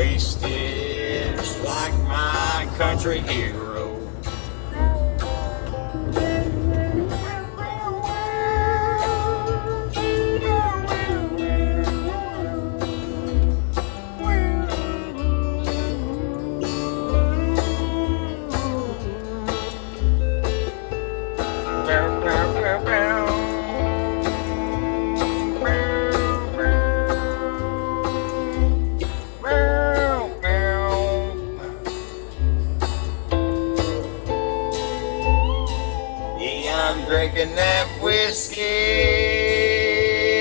wasted, just like my country hero. Drinking that whiskey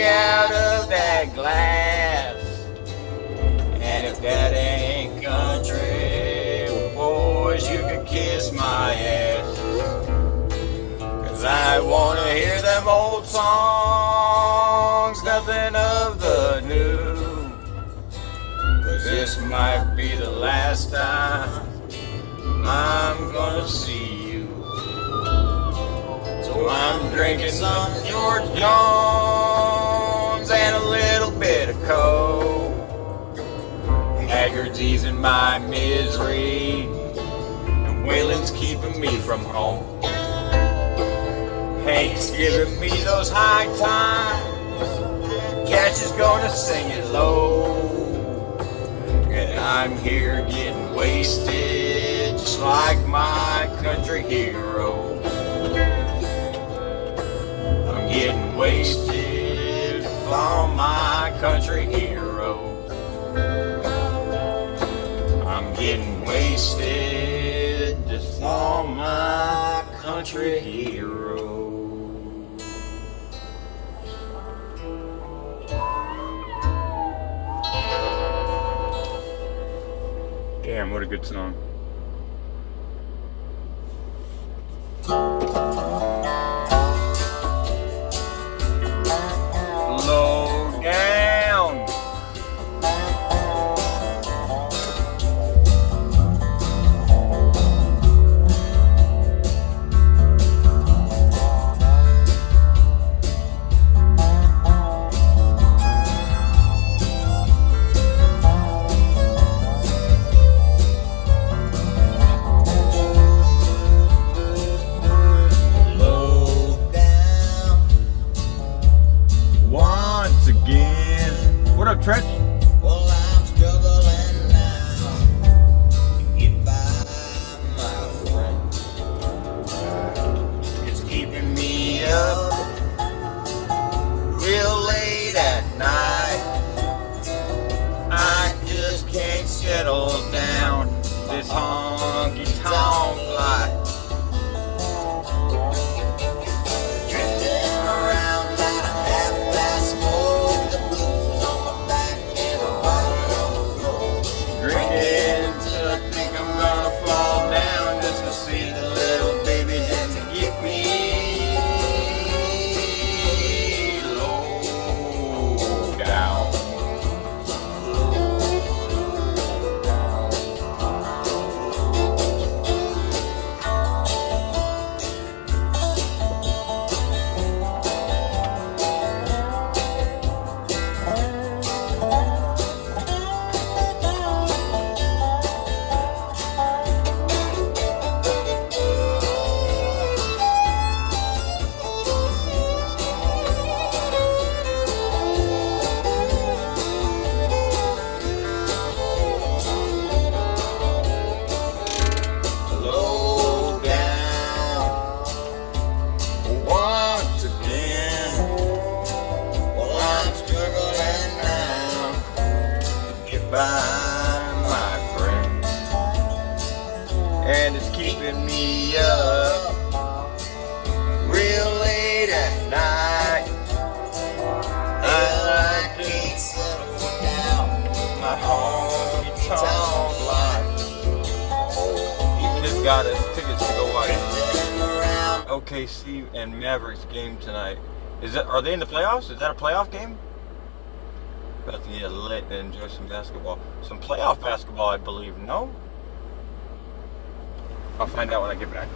out of that glass. And if that ain't country, boys, you could kiss my ass. 'Cause I wanna hear them old songs, nothing of the new. 'Cause this might be the last time I'm gonna see you. So I'm drinking some George Jones and a little bit of coke. Haggard's easing my misery, and Waylon's keeping me from home. Hank's giving me those high times, Cash is gonna sing it low, and I'm here getting wasted, just like my country hero. Getting wasted for my country hero. I'm getting wasted just for my country hero. Damn, what a good song. Trent? Well, I'm struggling now to get by, my friend. It's keeping me up real late at night. I just can't settle down this honky-tonk life. My friend, and it's keeping me up real late at night. I can't settle down my honky-tonk life. You just got us tickets to go watch OKC and Mavericks game tonight. Are they in the playoffs? Is that a playoff game? About to get lit and enjoy some basketball. Some playoff basketball, I believe. No? I'll find out when I get back.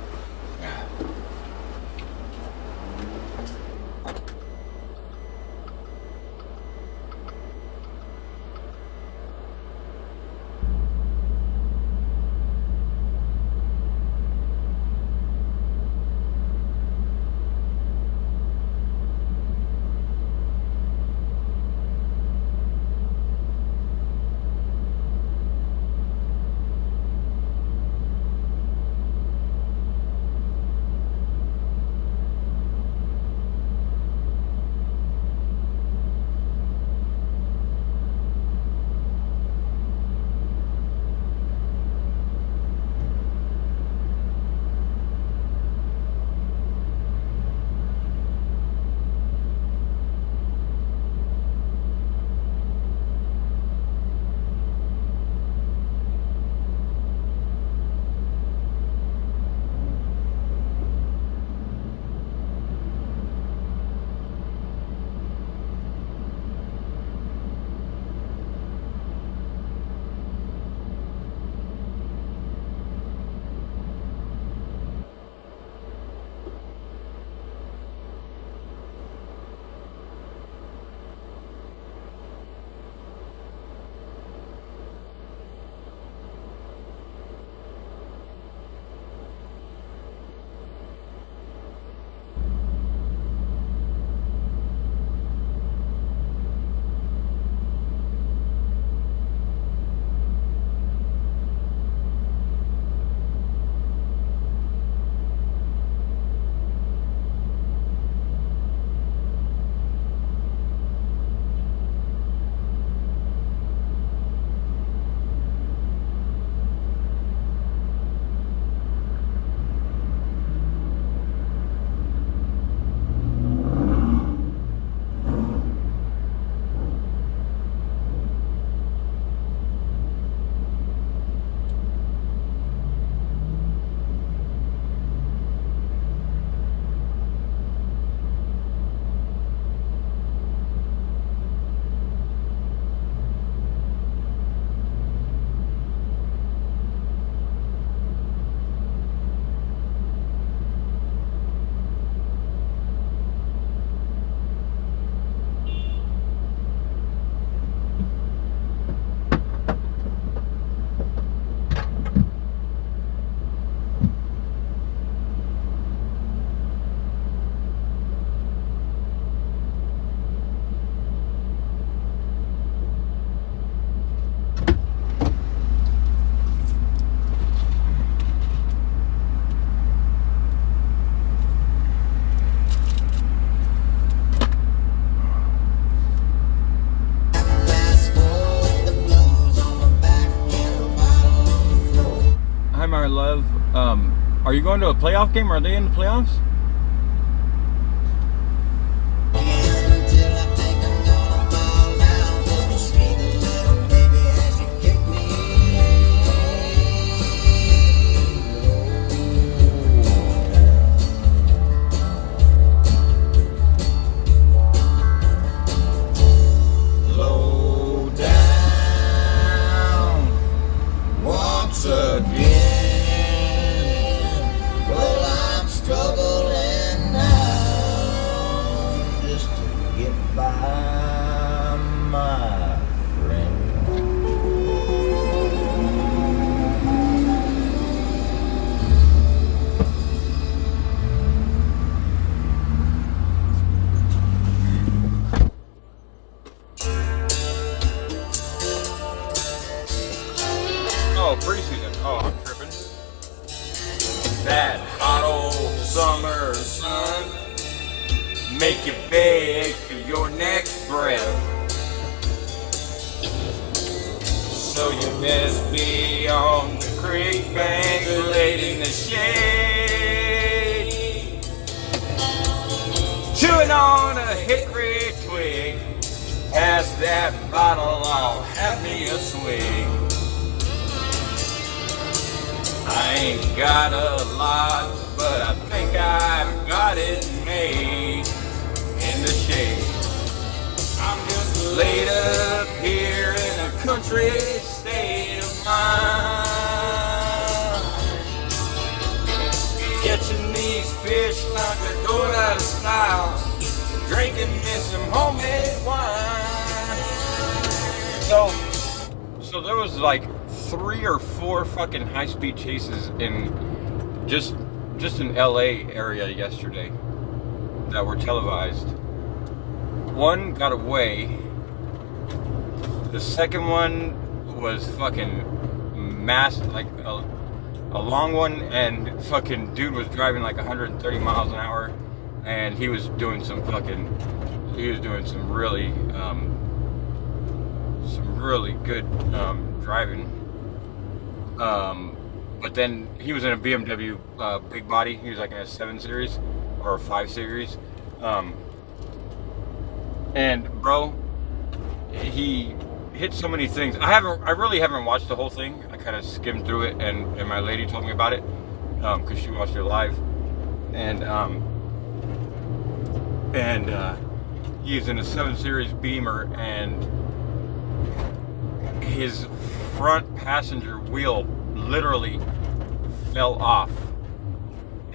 our love. Are you going to a playoff game? Are they in the playoffs? Until I think I'm gonna fall down, just a sweet little baby as you kick me. Low down once again. Well, I'm struggling now just to get by, my friend. Oh, preseason. Oh, I'm tripping. That hot old summer sun make you beg for your next breath. So you best be on the creek bank, laid in the shade, chewing on a hickory twig. Pass that bottle, I'll have me a swig. I ain't got a lot, but I think I've got it made in the shade. I'm just laid up here in a country state of mind, catching these fish like they're going out of style, drinking me some homemade wine. So there was like 3 or 4 fucking high-speed chases in just in LA area yesterday that were televised. One got away. The second one was fucking like a long one, and fucking dude was driving like 130 miles an hour, and he was doing some really good driving. But then he was in a BMW big body. He was like in a 7 Series or a 5 Series. And bro, he hit so many things. I really haven't watched the whole thing. I kind of skimmed through it, and my lady told me about it because she watched it live. And he's in a 7 Series Beamer, and his front passenger wheel literally fell off,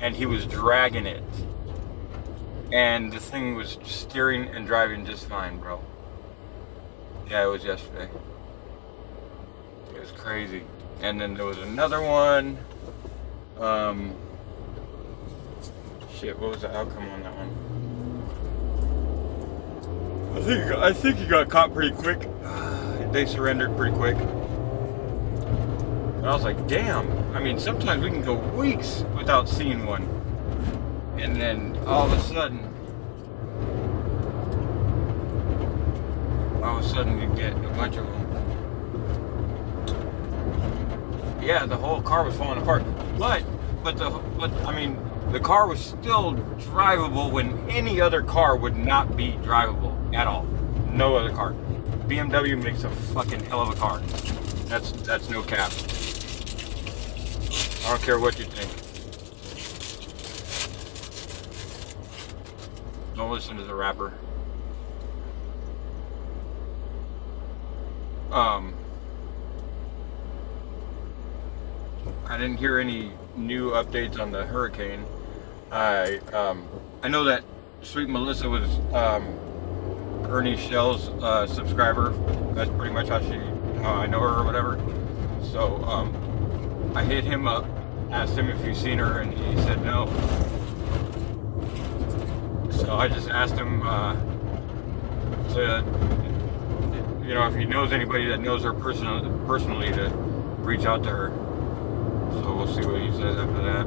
and he was dragging it, and the thing was steering and driving just fine, bro. Yeah, it was yesterday. It was crazy. And then there was another one. Shit, what was the outcome on that one? I think he got caught pretty quick. They surrendered pretty quick. And I was like, damn. I mean, sometimes we can go weeks without seeing one. And then all of a sudden you get a bunch of them. Yeah, the whole car was falling apart. But I mean, the car was still drivable when any other car would not be drivable at all. No other car. BMW makes a fucking hell of a car. That's no cap. I don't care what you think. Don't listen to the rapper. I didn't hear any new updates on the hurricane. I know that Sweet Melissa was Ernie Shell's subscriber. That's pretty much how I know her or whatever. So I hit him up, asked him if he's seen her, and he said no. So I just asked him if he knows anybody that knows her personally to reach out to her. So we'll see what he says after that.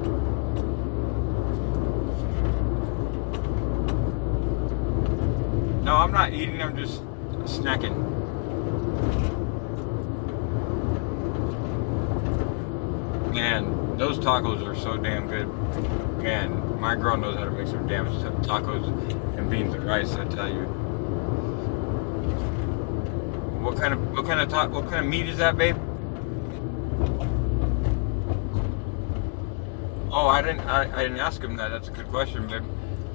No, I'm not eating, I'm just snacking. Man, those tacos are so damn good. Man, my girl knows how to make some damn tacos and beans and rice, I tell you. What kind of meat is that, babe? Oh, I didn't ask him that. That's a good question, babe.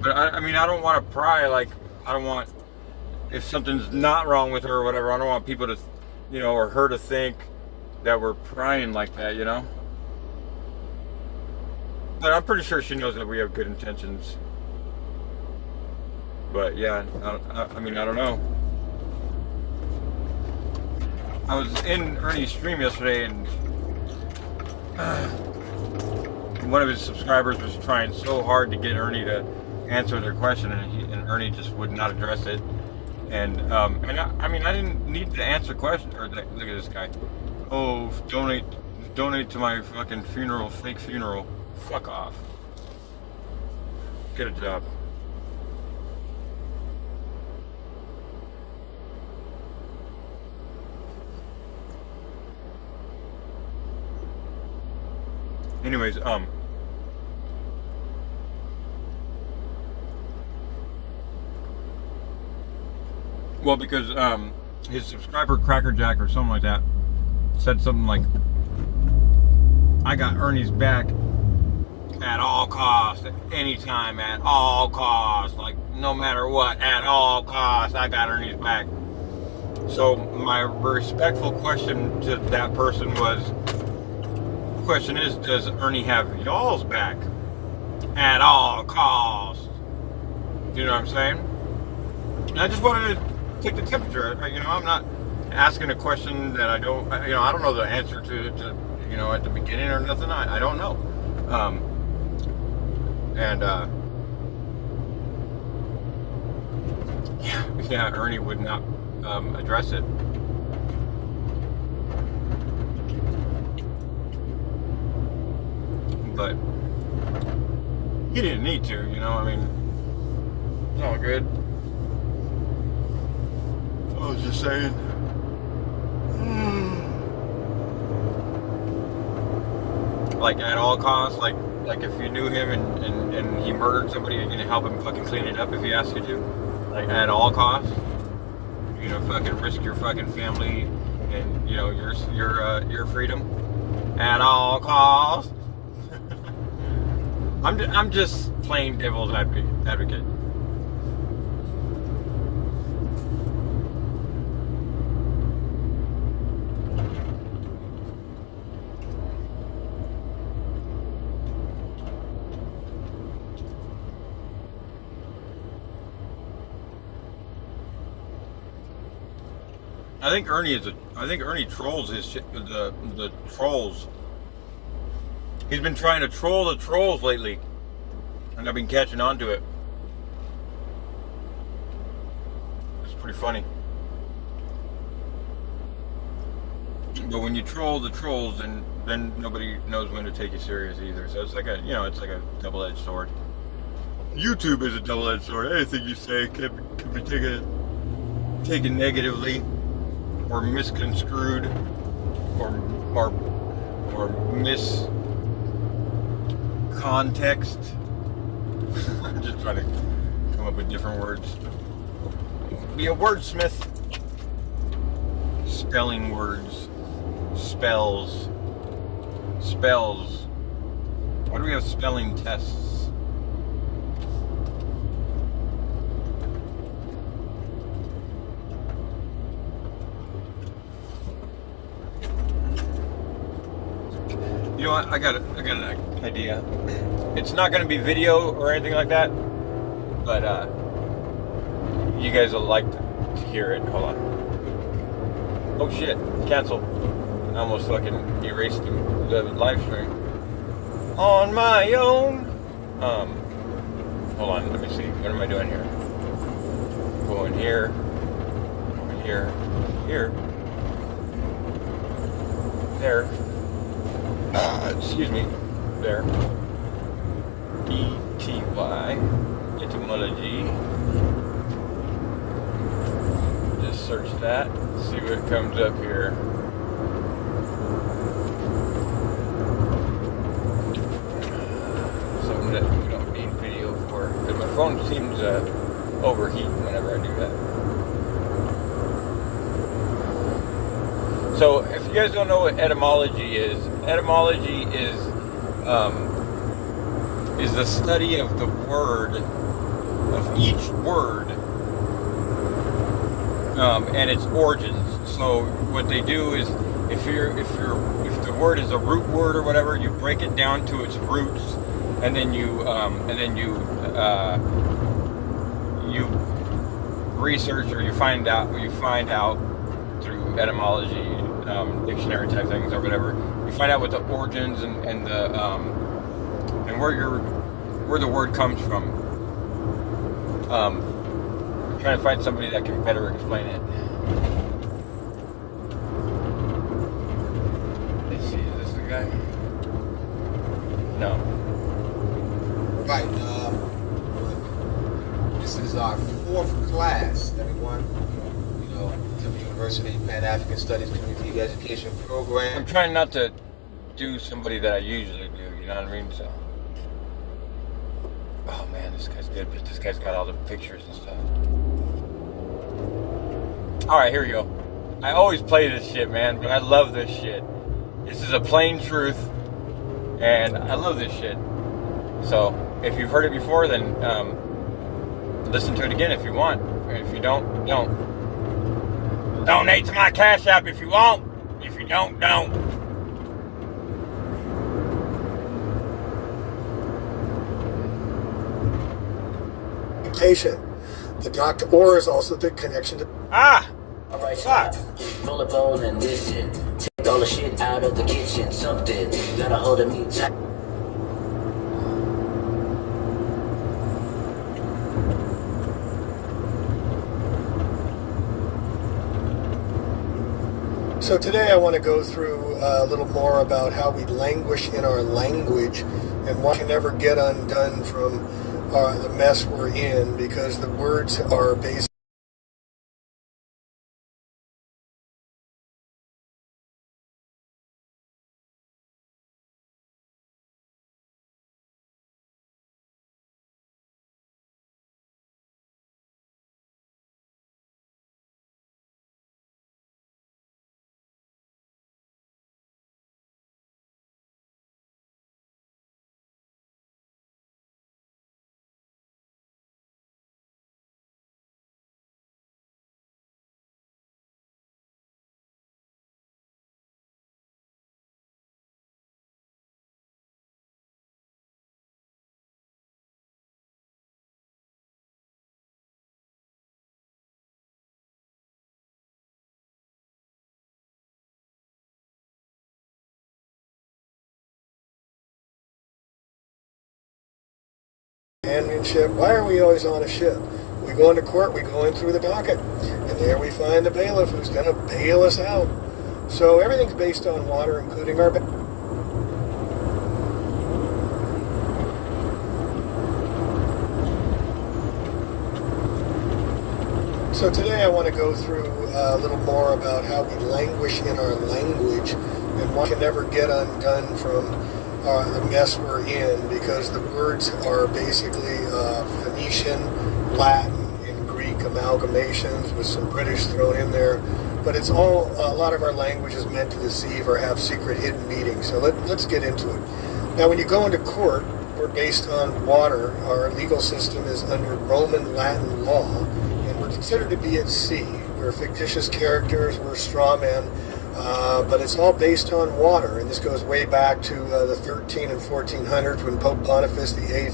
But I mean, I don't want to pry. Like, I don't want, if something's not wrong with her or whatever, I don't want people to, you know, or her to think that we're prying like that, you know. But I'm pretty sure she knows that we have good intentions. But yeah, I mean, I don't know. I was in Ernie's stream yesterday, and one of his subscribers was trying so hard to get Ernie to answer their question, and Ernie just would not address it. And I mean, I didn't need to answer question. Or look at this guy. Oh, donate to my fucking funeral, fake funeral. Fuck off. Get a job. Anyways, well, because his subscriber Crackerjack or something like that said something like, I got Ernie's back at all costs, anytime, at all costs, like no matter what, at all costs, I got Ernie's back. So my respectful question to that person was, question is, does Ernie have y'all's back at all costs? You know what I'm saying? And I just wanted to take the temperature. You know, I'm not asking a question that I don't, you know, I don't know the answer to you know, at the beginning or nothing. I don't know. Yeah, Ernie would not address it. But he didn't need to, you know, I mean, it's all good. I was just saying. Like, at all costs, like if you knew him and he murdered somebody, you're gonna help him fucking clean it up if he asks you to? Like, at all costs? You know, fucking risk your fucking family and, you know, your freedom? At all costs? I'm just plain devil's advocate. I think Ernie trolls his shit, the trolls. He's been trying to troll the trolls lately, and I've been catching on to it. It's pretty funny. But when you troll the trolls, then nobody knows when to take you serious either. So it's like a, you know, it's like a double-edged sword. YouTube is a double-edged sword. Anything you say can be taken negatively, or misconstrued, or context. I'm just trying to come up with different words. Be a wordsmith. Spelling words. Spells. Why do we have spelling tests? You know what? I got an idea. It's not going to be video or anything like that, but you guys will like to hear it. Hold on. Oh shit! Cancel. I almost fucking erased the live stream on my own. Hold on. Let me see. What am I doing here? Going here. Going here. Here. There. Excuse me, there. ETY, etymology. Just search that, see what comes up here. phone seems to overheat whenever I do that. So if you guys don't know what etymology is the study of the word, of each word, and its origins. So what they do is, if the word is a root word or whatever, you break it down to its roots, and then you research, or you find out through etymology, dictionary type things or whatever. You find out what the origins and where the word comes from. I'm trying to find somebody that can better explain it. Let's see, is this the guy? No. Right. This is our 4th class, everyone. You know, Temple University Pan-African Studies Community Education Program. I'm trying not to do somebody that I usually do, you know what I mean? So. Oh man, this guy's good, but this guy's got all the pictures and stuff. Alright, here we go. I always play this shit, man, but I love this shit. This is a plain truth, and I love this shit. So, if you've heard it before, then listen to it again if you want. And if you don't, don't. Donate to my Cash App if you want. If you don't, don't. Patient. The doctor, or is also the connection to. Alright, Fuck. roll up on and listen. Take all the shit out of the kitchen. Something got a hold of me tight. So today I want to go through a little more about how we languish in our language and what can never get undone from the mess we're in, because the words are based. Companionship. Why are we always on a ship? We go into court, we go in through the docket, and there we find the bailiff who's going to bail us out. So everything's based on water, including our. So today I want to go through a little more about how we languish in our language and what can never get undone from the mess we're in, because the words are basically Phoenician, Latin, and Greek amalgamations with some British thrown in there. But it's all, a lot of our language is meant to deceive or have secret hidden meanings. So let's get into it. Now, when you go into court, we're based on water. Our legal system is under Roman Latin law, and we're considered to be at sea. We're fictitious characters, we're straw men. But it's all based on water, and this goes way back to the 13 and 1400s when Pope Boniface VIII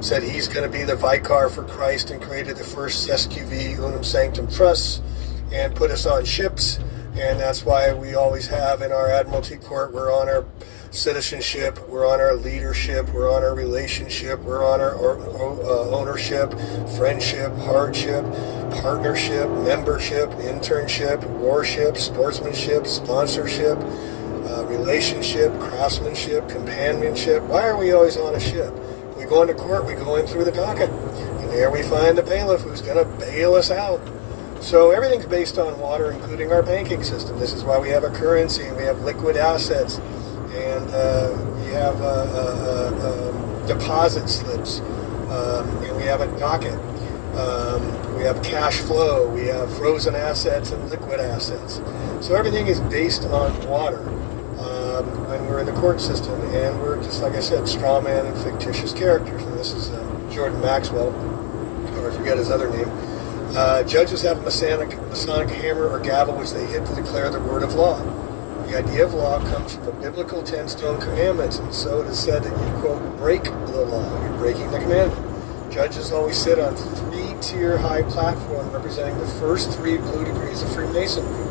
said he's going to be the vicar for Christ and created the first SQV, Unum Sanctum Trust, and put us on ships. And that's why we always have in our Admiralty Court, we're on our citizenship, we're on our leadership, we're on our relationship, we're on our ownership, friendship, hardship, partnership, membership, internship, warship, sportsmanship, sponsorship, relationship, craftsmanship, companionship. Why are we always on a ship? We go into court, we go in through the docket, and there we find the bailiff who's going to bail us out. So everything's based on water, including our banking system. This is why we have a currency and we have liquid assets, and we have deposit slips. And we have a docket. We have cash flow. We have frozen assets and liquid assets. So everything is based on water. When we're in the court system, and we're just, like I said, straw man and fictitious characters. And this is Jordan Maxwell, or I forget his other name. Judges have a Masonic hammer or gavel which they hit to declare the word of law. The idea of law comes from the biblical 10 stone commandments, and so it is said that you, quote, break the law. You're breaking the commandment. Judges always sit on 3-tier high platform representing the first 3 blue degrees of Freemasonry.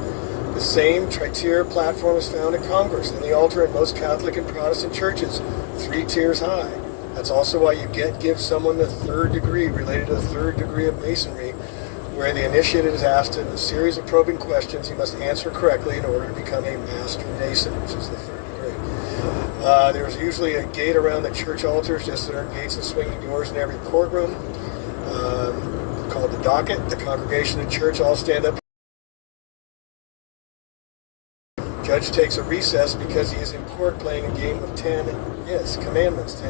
The same tri-tier platform is found at Congress and the altar in most Catholic and Protestant churches, 3 tiers high. That's also why you give someone the 3rd degree related to the 3rd degree of Masonry, where the initiate is asked in a series of probing questions he must answer correctly in order to become a Master Mason, which is the 3rd degree. There's usually a gate around the church altars, just as there are gates and swinging doors in every courtroom, called the docket. The congregation and church all stand up. Judge takes a recess because he is in court playing a game of 10 commandments,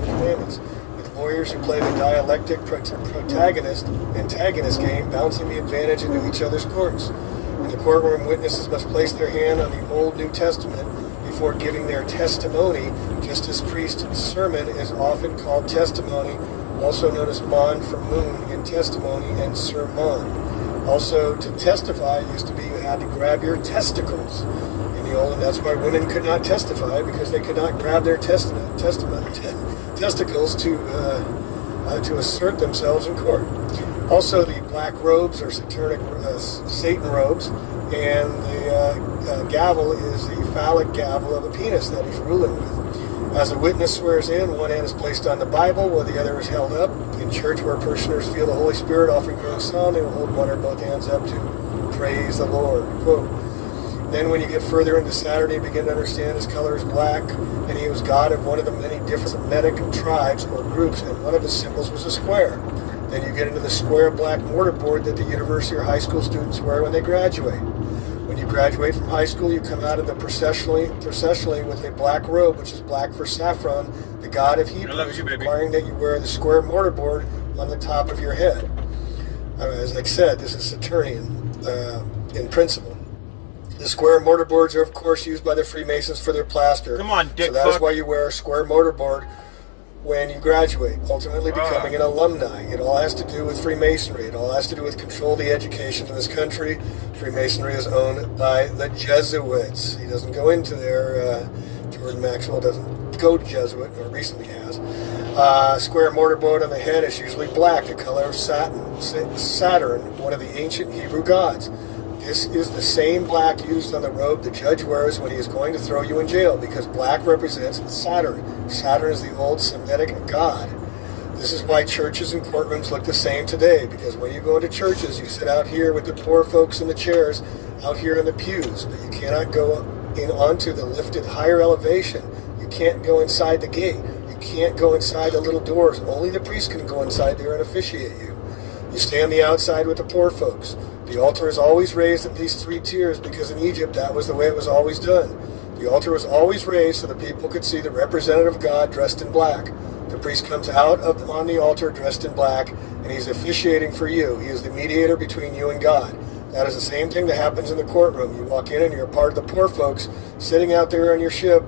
with lawyers who play the dialectic protagonist-antagonist game, bouncing the advantage into each other's courts. In the courtroom, witnesses must place their hand on the Old New Testament before giving their testimony, just as priest's sermon is often called testimony, also known as mon for moon in testimony and sermon. Also, to testify used to be you had to grab your testicles. And that's why women could not testify, because they could not grab their testicles to assert themselves in court. Also, the black robes are Satan robes, and the gavel is the phallic gavel of a penis that he's ruling with. As a witness swears in, one hand is placed on the Bible while the other is held up. In church, where parishioners feel the Holy Spirit offering during psalm, they will hold one or both hands up to praise the Lord. Quote. Then when you get further into Saturday, you begin to understand his color is black, and he was God of one of the many different Semitic tribes or groups, and one of his symbols was a square. Then you get into the square black mortarboard that the university or high school students wear when they graduate. When you graduate from high school, you come out of the processionally with a black robe, which is black for saffron, the god of Hebrews, requiring that you wear the square mortarboard on the top of your head. As I said, this is Saturnian in principle. The square mortarboards are, of course, used by the Freemasons for their plaster. Come on, dick So that is fuck. why you wear a square mortarboard when you graduate, ultimately becoming an alumni. It all has to do with Freemasonry. It all has to do with control the education in this country. Freemasonry is owned by the Jesuits. He doesn't go into there. Jordan Maxwell doesn't go to Jesuit, or recently has. Square mortarboard on the head is usually black, the color of Saturn, one of the ancient Hebrew gods. This is the same black used on the robe the judge wears when he is going to throw you in jail, because black represents Saturn. Saturn is the old Semitic god. This is why churches and courtrooms look the same today, because when you go into churches, you sit out here with the poor folks in the chairs, out here in the pews, but you cannot go in onto the lifted higher elevation. You can't go inside the gate. You can't go inside the little doors. Only the priest can go inside there and officiate you. You stay on the outside with the poor folks. The altar is always raised at these 3 tiers because in Egypt that was the way it was always done. The altar was always raised so the people could see the representative of God dressed in black. The priest comes out on the altar dressed in black, and he's officiating for you. He is the mediator between you and God. That is the same thing that happens in the courtroom. You walk in and you're part of the poor folks sitting out there on your ship,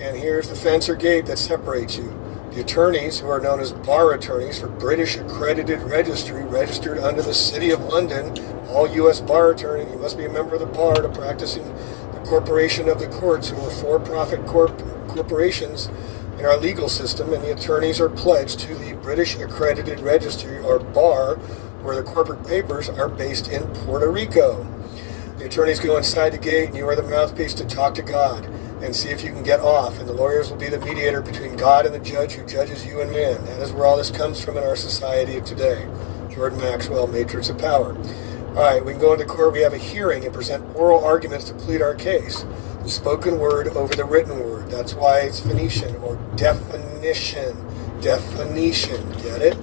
and here's the fence or gate that separates you. The attorneys, who are known as bar attorneys for British Accredited Registry, registered under the City of London, all U.S. bar attorney, you must be a member of the bar to practice in the corporation of the courts, who are for-profit corporations in our legal system, and the attorneys are pledged to the British Accredited Registry, or bar, where the corporate papers are based in Puerto Rico. The attorneys go inside the gate, and you are the mouthpiece to talk to God and see if you can get off, and the lawyers will be the mediator between God and the judge who judges you and man. That is where all this comes from in our society of today. Jordan Maxwell, Matrix of Power. All right, we can go into court. We have a hearing and present oral arguments to plead our case. The spoken word over the written word. That's why it's Phoenician, or definition. Definition, get it?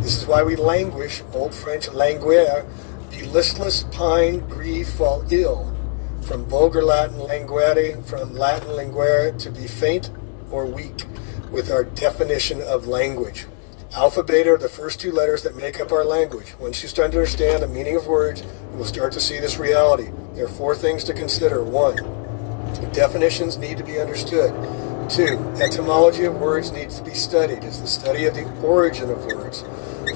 This is why we languish, Old French languere, be listless, pine, grieve, fall ill. From vulgar Latin languere, from Latin linguere, to be faint or weak, with our definition of language. Alpha, beta are the first two letters that make up our language. Once you start to understand the meaning of words, you will start to see this reality. There are four things to consider. 1, definitions need to be understood. 2, etymology of words needs to be studied. It's the study of the origin of words.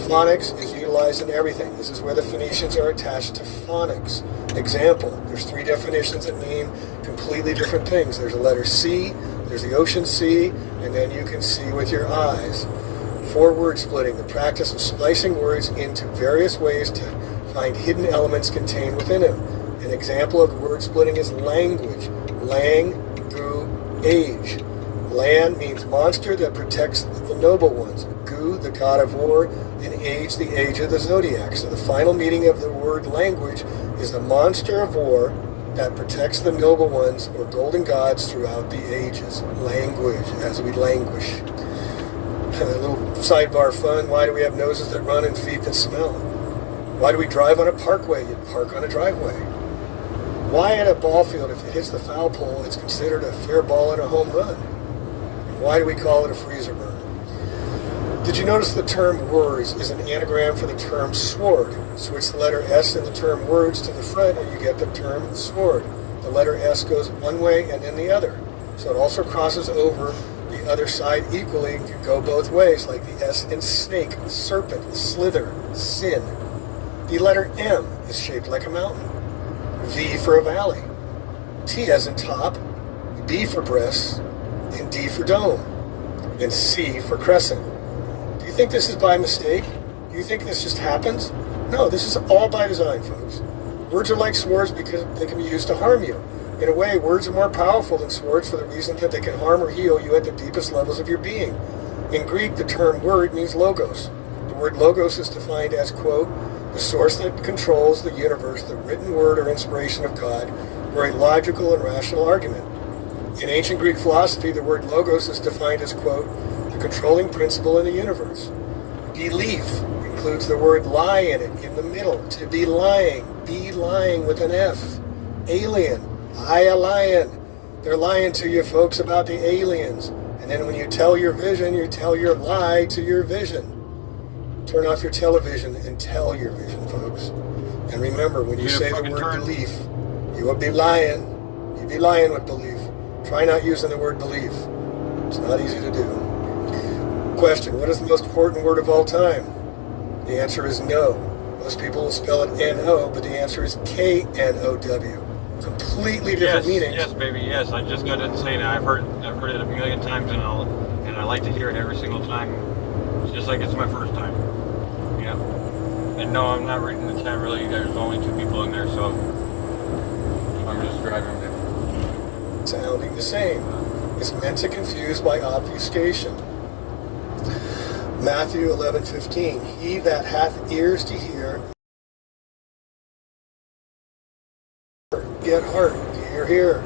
Phonics is utilized in everything. This is where the Phoenicians are attached to phonics. Example, there's 3 definitions that mean completely different things. There's a letter C, there's the ocean sea, and then you can see with your eyes. 4, word splitting, the practice of splicing words into various ways to find hidden elements contained within them. An example of word splitting is language. Lang, gu, age. Lan means monster that protects the noble ones. Gu, the god of war, and age, the age of the zodiac. So the final meaning of the word language is a monster of war that protects the noble ones or golden gods throughout the ages. Language, as we languish. A little sidebar fun. Why do we have noses that run and feet that smell? Why do we drive on a parkway? You park on a driveway. Why at a ball field, if it hits the foul pole, it's considered a fair ball and a home run? And why do we call it a freezer burn? Did you notice the term words is an anagram for the term sword? Switch the letter S in the term words to the front and you get the term sword. The letter S goes one way and then the other. So it also crosses over the other side equally and can go both ways, like the S in snake, serpent, slither, sin. The letter M is shaped like a mountain. V for a valley. T as in top, B for breast, and D for dome, and C for crescent. Do you think this is by mistake? Do you think this just happens? No, this is all by design, folks. Words are like swords because they can be used to harm you. In a way, words are more powerful than swords for the reason that they can harm or heal you at the deepest levels of your being. In Greek, the term word means logos. The word logos is defined as, quote, the source that controls the universe, the written word or inspiration of God, or a logical and rational argument. In ancient Greek philosophy, the word logos is defined as, quote, the controlling principle in the universe. Belief includes the word lie in it, in the middle, to be lying with an F. Alien, I a lion. They're lying to you folks about the aliens. And then when you tell your vision, you tell your lie to your vision. Turn off your television and tell your vision, folks. And remember, when you say the word belief, you will be lying. You'll be lying with belief. Try not using the word belief. It's not easy to do. Question, what is the most important word of all time? The answer is no. Most people will spell it N-O, but the answer is K-N-O-W. Completely different meanings. Yes, baby, yes. I just got done saying it. I've heard it a million times, and I like to hear it every single time. It's just like it's my first time. Yeah. And no, I'm not reading the chat really. There's only 2 people in there, so I'm just driving there. Sounding the same. It's meant to confuse by obfuscation. Matthew 11:15. He that hath ears to hear, get heart, hear.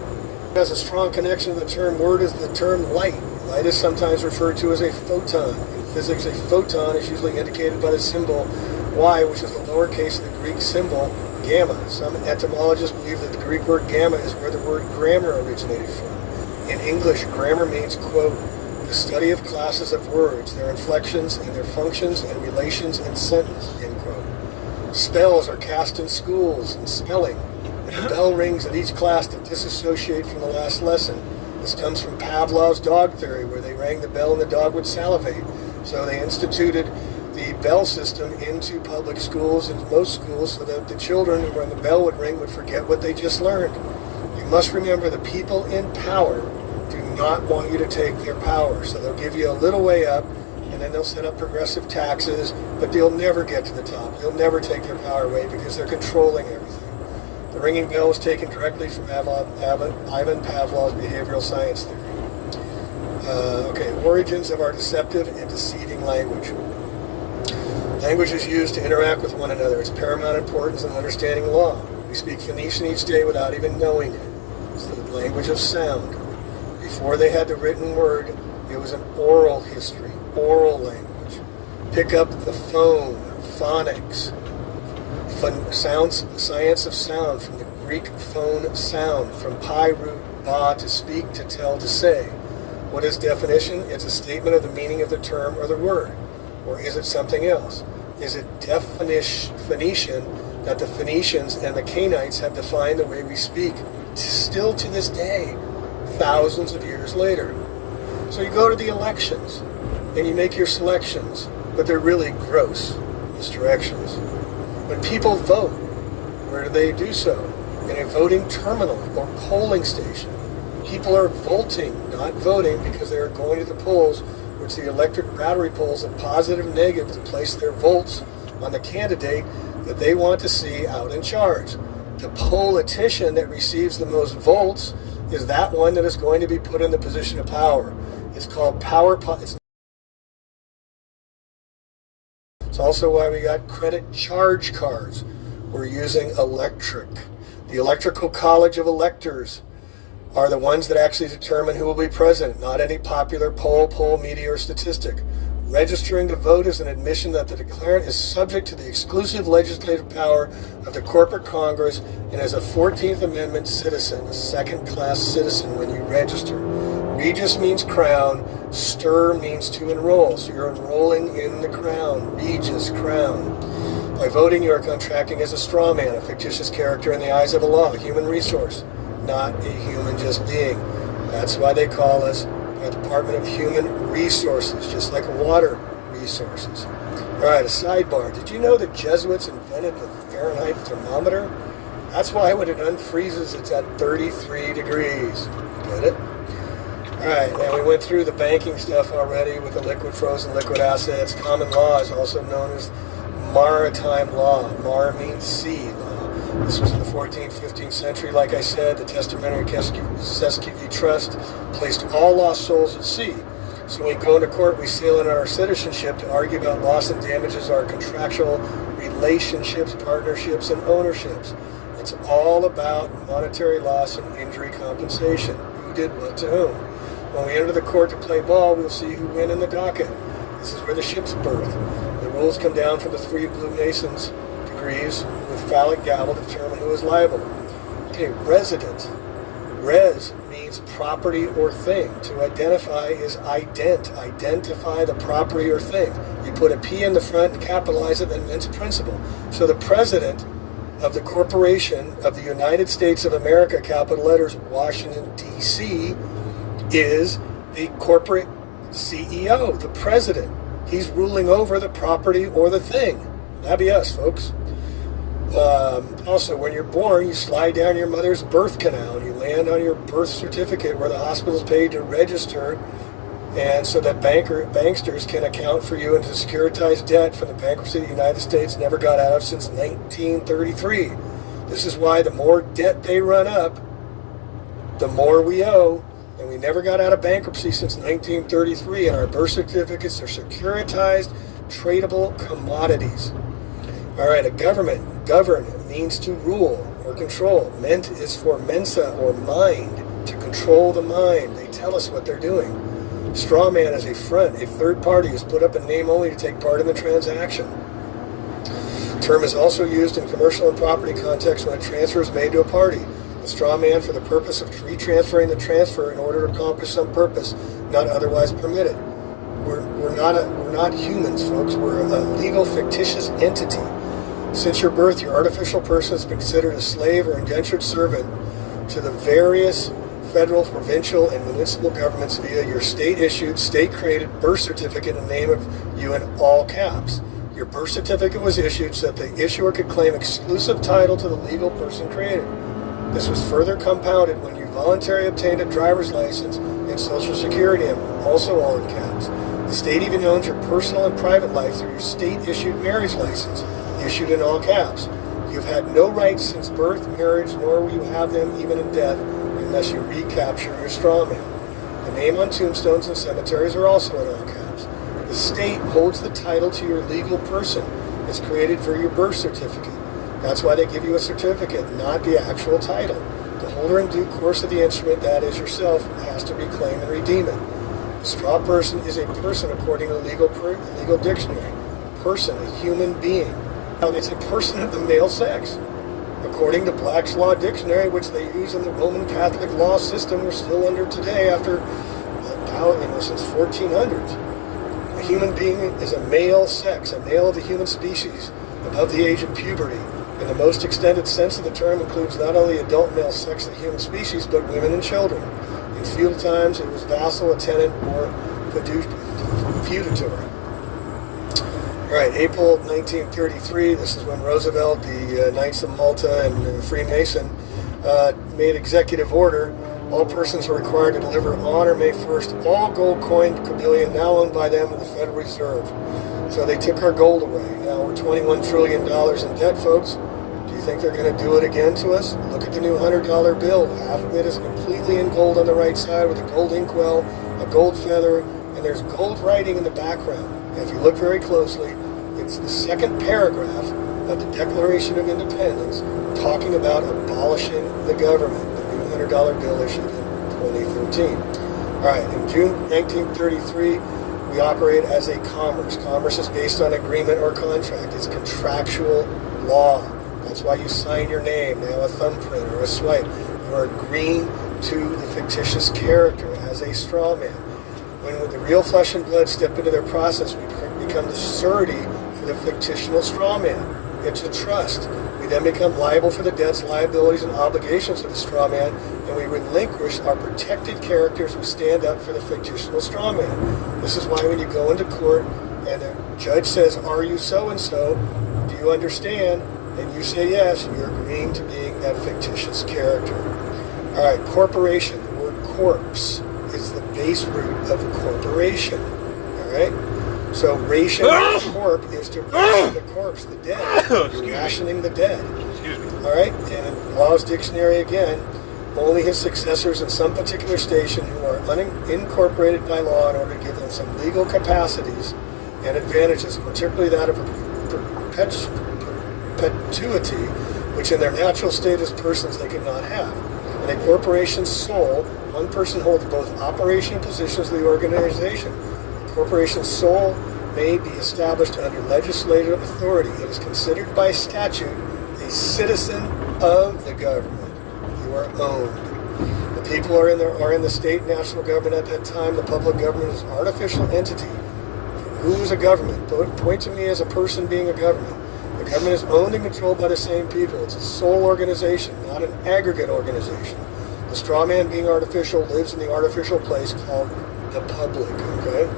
It has a strong connection to the term word is the term light. Light is sometimes referred to as a photon. In physics, a photon is usually indicated by the symbol Y, which is the lowercase of the Greek symbol gamma. Some etymologists believe that the Greek word gamma is where the word grammar originated from. In English, grammar means, quote, the study of classes of words, their inflections and their functions and relations in sentence, end quote. Spells are cast in schools and spelling. And the bell rings at each class to disassociate from the last lesson. This comes from Pavlov's dog theory, where they rang the bell and the dog would salivate. So they instituted the bell system into public schools and most schools so that the children, when the bell would ring, would forget what they just learned. You must remember the people in power do not want you to take their power. So they'll give you a little way up, and then they'll set up progressive taxes, but they'll never get to the top. They'll never take their power away because they're controlling everything. The ringing bell is taken directly from Ivan Pavlov's behavioral science theory. Origins of our deceptive and deceiving language. Language is used to interact with one another. It's paramount importance in understanding law. We speak Phoenician each day without even knowing it. It's the language of sound. Before they had the written word, it was an oral history, oral language. Pick up the phone, phonics. Sounds, science of sound, from the Greek phone sound, from pi root ba, to speak, to tell, to say. What is definition? It's a statement of the meaning of the term or the word. Or is it something else? Is it Phoenician that the Phoenicians and the Canaanites have defined the way we speak, still to this day, thousands of years later? So you go to the elections, and you make your selections, but they're really gross misdirections. When people vote, where do they do so? In a voting terminal or polling station. People are voting, not voting, because they are going to the polls, which the electric battery polls of positive and negative to place their votes on the candidate that they want to see out in charge. The politician that receives the most votes is that one that is going to be put in the position of power. It's called power. It's also why we got credit charge cards. We're using electric. The Electoral College of Electors are the ones that actually determine who will be president, not any popular poll, media, or statistic. Registering to vote is an admission that the declarant is subject to the exclusive legislative power of the corporate Congress and is a 14th Amendment citizen, a second-class citizen when you register. Regis means crown, stir means to enroll, so you're enrolling in the crown, Regis, crown. By voting, you are contracting as a straw man, a fictitious character in the eyes of a law, a human resource, not a human just being. That's why they call us the Department of Human Resources, just like water resources. All right, a sidebar. Did you know the Jesuits invented the Fahrenheit thermometer? That's why when it unfreezes, it's at 33 degrees. Get it? All right, now we went through the banking stuff already with the liquid, frozen, liquid assets. Common law is also known as maritime law. Mar means sea law. This was in the 14th, 15th century. Like I said, the Testamentary Ceskevy Trust placed all lost souls at sea. So when we go into court, we sail in our citizenship to argue about loss and damages, our contractual relationships, partnerships, and ownerships. It's all about monetary loss and injury compensation. Who did what to whom? When we enter the court to play ball, we'll see who win in the docket. This is where the ship's birth. The rules come down from the 3 Blue Masons degrees with phallic gavel to determine who is liable. Okay, resident. Res means property or thing. To identify is ident. Identify the property or thing. You put a P in the front and capitalize it, and it's principal. So the president of the Corporation of the United States of America, capital letters, Washington, D.C., is the corporate CEO, the president. He's ruling over the property or the thing. That'd be us, folks. Also, when you're born, you slide down your mother's birth canal. You land on your birth certificate where the hospital's paid to register, and so that banksters can account for you into securitized debt from the bankruptcy the United States never got out of since 1933. This is why the more debt they run up, the more we owe. And we never got out of bankruptcy since 1933, and our birth certificates are securitized, tradable commodities. All right, a government. Govern means to rule or control. Ment is for mensa or mind, to control the mind. They tell us what they're doing. Straw man is a front. A third party is put up in name only to take part in the transaction. The term is also used in commercial and property context when a transfer is made to a party. A straw man for the purpose of retransferring the transfer in order to accomplish some purpose not otherwise permitted. We're not humans, folks. We're a legal fictitious entity. Since your birth, your artificial person has been considered a slave or indentured servant to the various federal, provincial, and municipal governments via your state-issued, state-created birth certificate in the name of you in all caps. Your birth certificate was issued so that the issuer could claim exclusive title to the legal person created. This was further compounded when you voluntarily obtained a driver's license and Social Security number, also all in caps. The state even owns your personal and private life through your state-issued marriage license, issued in all caps. You've had no rights since birth, marriage, nor will you have them even in death unless you recapture your straw man. The name on tombstones and cemeteries are also in all caps. The state holds the title to your legal person. It's created for your birth certificate. That's why they give you a certificate, not the actual title. The holder in due course of the instrument, that is yourself, has to reclaim and redeem it. A straw person is a person according to the legal dictionary. Person, a human being. Now, it's a person of the male sex. According to Black's Law Dictionary, which they use in the Roman Catholic law system we're still under today after, since 1400s. A human being is a male sex, a male of the human species, above the age of puberty. And the most extended sense of the term includes not only adult male sex of the human species, but women and children. In feudal times, it was vassal, a tenant, or feudatory. All right, April 1933, this is when Roosevelt, the Knights of Malta, and the Freemason made executive order. All persons are required to deliver on or May 1st all gold coin bullion now owned by them in the Federal Reserve. So they took our gold away. Now we're $21 trillion in debt, folks. Do you think they're going to do it again to us? Look at the new $100 bill. Half of it is completely in gold on the right side with a gold inkwell, a gold feather, and there's gold writing in the background. And if you look very closely, it's the second paragraph of the Declaration of Independence talking about abolishing the government. $100 bill issued in 2013. All right, in June 1933, we operate as a commerce. Commerce is based on agreement or contract. It's contractual law. That's why you sign your name, now a thumbprint or a swipe. You are agreeing to the fictitious character as a straw man. When the real flesh and blood step into their process, we become the surety for the fictional straw man. It's a trust. We then become liable for the debts, liabilities, and obligations of the straw man, and we relinquish our protected characters. We stand up for the fictional straw man. This is why when you go into court and the judge says, "Are you so-and-so? Do you understand?" and you say yes, you're agreeing to being that fictitious character. All right, corporation. The word corpse is the base root of corporation. All right? So ration the corp is to ration the corpse, the dead. You're rationing the dead. Excuse me. All right? And in Law's Dictionary again, only his successors in some particular station who are unincorporated by law in order to give them some legal capacities and advantages, particularly that of perpetuity, which in their natural state as persons they could not have. In a corporation's soul, one person holds both operational positions of the organization. Corporation's soul may be established under legislative authority. It is considered by statute a citizen of the government. You are owned. The people are in the state and national government at that time. The public government is an artificial entity. Who is a government? Point to me as a person being a government. The government is owned and controlled by the same people. It's a sole organization, not an aggregate organization. The straw man, being artificial, lives in the artificial place called the public. Okay?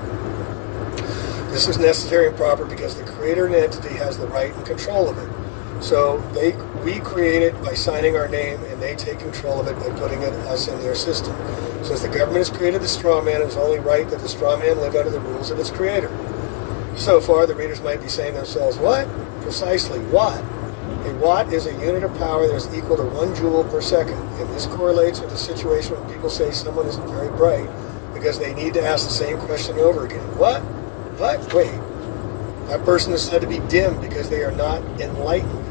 This is necessary and proper because the creator and entity has the right and control of it. So we create it by signing our name, and they take control of it by putting us in their system. So as the government has created the straw man, it is only right that the straw man live under the rules of its creator. So far, the readers might be saying to themselves, what? Precisely, watt. A watt is a unit of power that is equal to 1 joule per second. And this correlates with the situation when people say someone isn't very bright because they need to ask the same question over again. What? What? Wait. That person is said to be dim because they are not enlightened.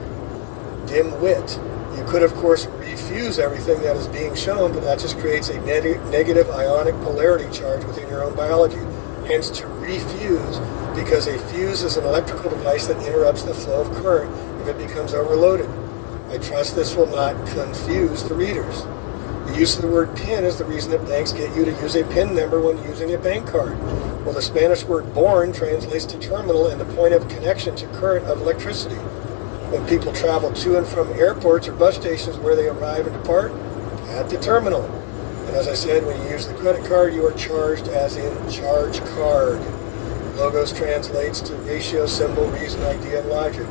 Dim-wit. You could, of course, refuse everything that is being shown, but that just creates a negative ionic polarity charge within your own biology. Hence, to refuse, because a fuse is an electrical device that interrupts the flow of current if it becomes overloaded. I trust this will not confuse the readers. The use of the word PIN is the reason that banks get you to use a PIN number when using a bank card. Well, the Spanish word born translates to terminal and the point of connection to current of electricity. When people travel to and from airports or bus stations where they arrive and depart, at the terminal. And as I said, when you use the credit card, you are charged as in charge card. Logos translates to ratio, symbol, reason, idea, and logic.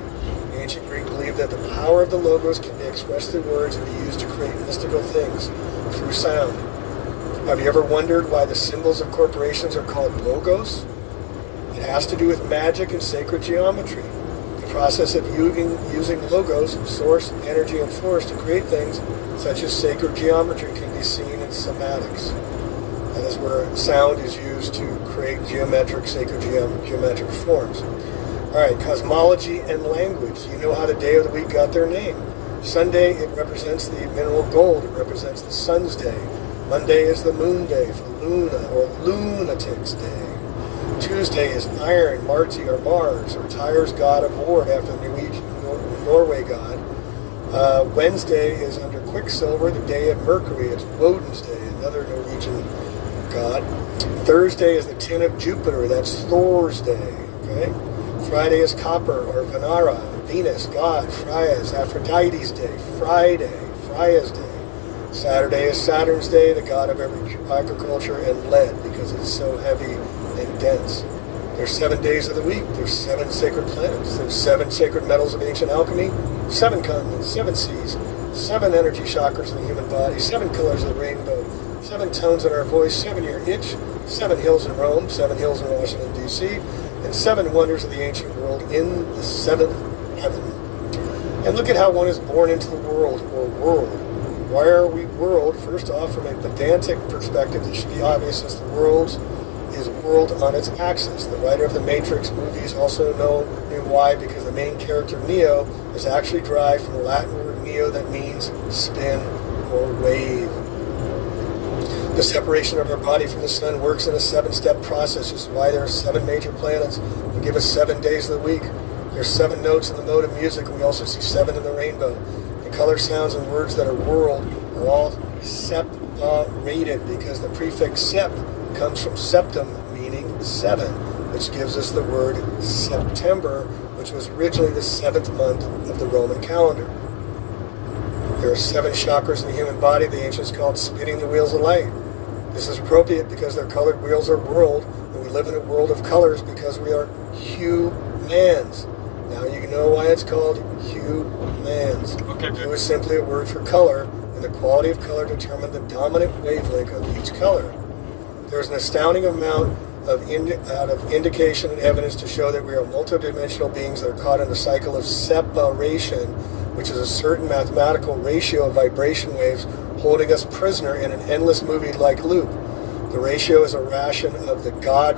The ancient Greek believed that the power of the logos can be expressed through words and be used to create mystical things through sound. Have you ever wondered why the symbols of corporations are called logos? It has to do with magic and sacred geometry. The process of using logos, source, energy, and force to create things such as sacred geometry can be seen in somatics. That is where sound is used to create geometric, sacred geometric forms. All right, cosmology and language. You know how the day of the week got their name. Sunday, it represents the mineral gold. It represents the sun's day. Monday is the moon day for Luna, or Lunatic's Day. Tuesday is Iron, Marti, or Mars, or Tyre's god of war after the Norway god. Wednesday is under Quicksilver, the day of Mercury. It's Woden's Day, another Norwegian god. Thursday is the 10 of Jupiter. That's Thor's day. Okay. Friday is Copper or Venera, Venus, God. Freya is Aphrodite's day. Friday, Freya's day. Saturday is Saturn's day, the god of agriculture and lead, because it's so heavy and dense. There's 7 days of the week. There's 7 sacred planets. There's 7 sacred metals of ancient alchemy. 7 continents, 7 seas, 7 energy chakras in the human body, 7 colors of the rainbow, 7 tones in our voice, 7-year itch, 7 hills in Rome, 7 hills in Washington, D.C., and 7 wonders of the ancient world in the 7th heaven. And look at how one is born into the world, or world. Why are we world? First off, from a pedantic perspective, it should be obvious, as the world is world on its axis. The writer of the Matrix movies also knew why, because the main character, Neo, is actually derived from the Latin word neo that means spin or wave. The separation of our body from the sun works in a 7-step process, which is why there are 7 major planets and give us 7 days of the week. There's 7 notes in the mode of music, and we also see 7 in the rainbow. The color, sounds, and words that are world are all separated, because the prefix sept comes from septum, meaning 7, which gives us the word September, which was originally the 7th month of the Roman calendar. There are 7 chakras in the human body. The ancients called spinning the wheels of light. This is appropriate because their colored wheels are world, and we live in a world of colors because we are humans. Now you know why it's called humans. Okay, Hue is simply a word for color, and the quality of color determines the dominant wavelength of each color. There's an astounding amount of indication and evidence to show that we are multidimensional beings that are caught in a cycle of separation, which is a certain mathematical ratio of vibration waves holding us prisoner in an endless movie-like loop. The ratio is a ration of the God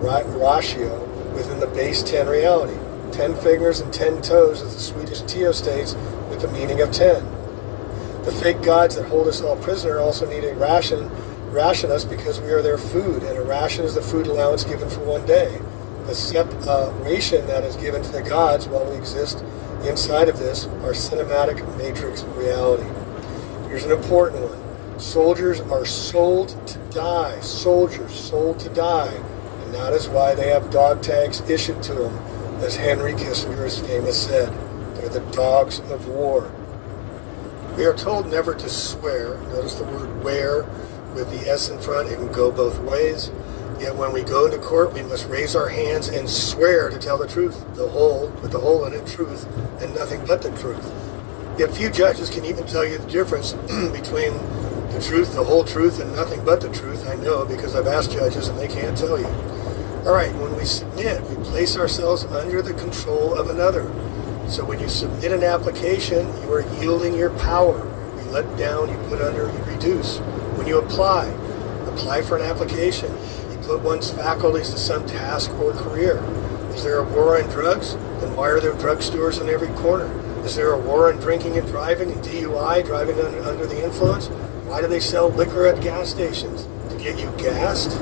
ratio within the base 10 reality. 10 fingers and 10 toes, as the Swedish Teo states, with the meaning of 10. The fake gods that hold us all prisoner also need a ration us because we are their food, and a ration is the food allowance given for 1 day. The separation that is given to the gods while we exist inside of this are cinematic matrix reality. Here's an important one. Soldiers are sold to die. Soldiers sold to die. And that is why they have dog tags issued to them, as Henry Kissinger has famous said. They're the dogs of war. We are told never to swear. Notice the word "where" with the S in front. It can go both ways. Yet when we go into court, we must raise our hands and swear to tell the truth, with the whole in it, truth, and nothing but the truth. Yet few judges can even tell you the difference between the truth, the whole truth, and nothing but the truth. I know, because I've asked judges and they can't tell you. All right, when we submit, we place ourselves under the control of another. So when you submit an application, you are yielding your power. You let down, you put under, you reduce. When you apply for an application, you put one's faculties to some task or career. Is there a war on drugs? Then why are there drugstores in every corner? Is there a war on drinking and driving and DUI, driving under the influence? Why do they sell liquor at gas stations? To get you gassed?